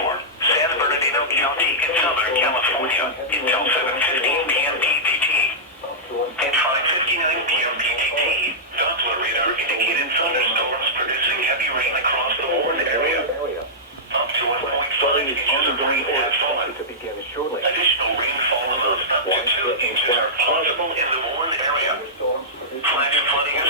for San Bernardino County in Southern California until 7:15 p.m. PTT. At 5:59 p.m. PTT, Doppler radar indicated thunderstorms producing heavy rain across the warned area. Up to 1.5 inches of rain have fallen. Additional rainfall amounts up to 2 inches are possible in the warned area. Flash flooding is